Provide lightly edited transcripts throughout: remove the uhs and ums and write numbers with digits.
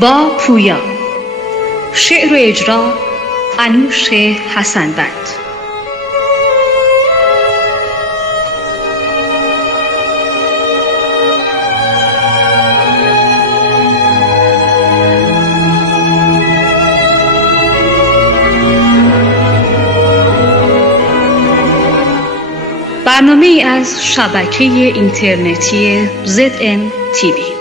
با پویا. شعر و اجرا انوش حسن‌بند. برنامه ای از شبکه اینترنتی ZN TV.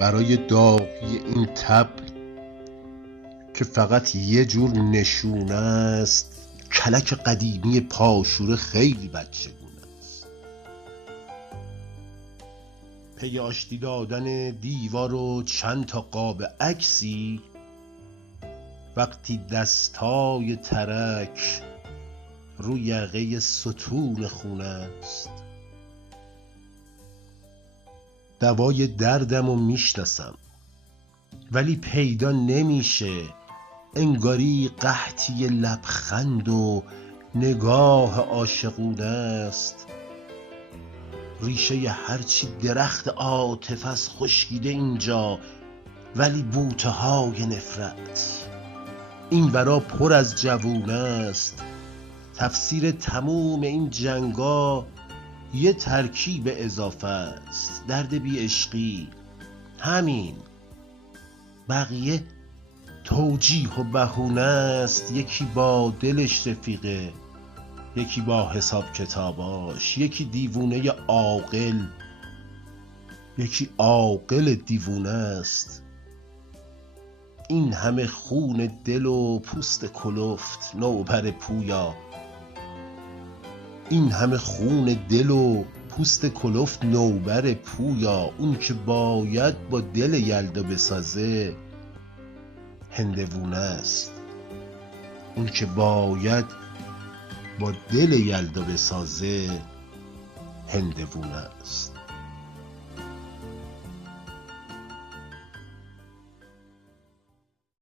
برای داغی این تب که فقط یه جور نشونه است، کلک قدیمی پاشوره خیلی بچگونه است. پی آشتی دادن دیوار و چند تا قاب عکسی، وقتی دستای ترک روی یقه ستون خونه است. دوای دردمو میشناسم ولی پیدا نمیشه، انگاری قحطی لبخند و نگاه عاشقونه است. ریشه هرچی درخت عاطفه است خشکیده اینجا، ولی بوته های نفرت این ورا پر از جوونه است. تفسیر تموم این جنگا یه ترکیب اضافه است، درد بی عشقی، همین. بقیه توجیه و بهونه است. یکی با دلش رفیقه، یکی با حساب کتاباش، یکی دیوونه عاقل، یکی عاقل دیوونه است. این همه خون دل و پوست کلفت نوبر پویا، این همه خون دل و پوست کلفت نوبر پویا. اون که باید با دل یلدا بسازه هندوونه است. اون که باید با دل یلدا بسازه هندوونه است.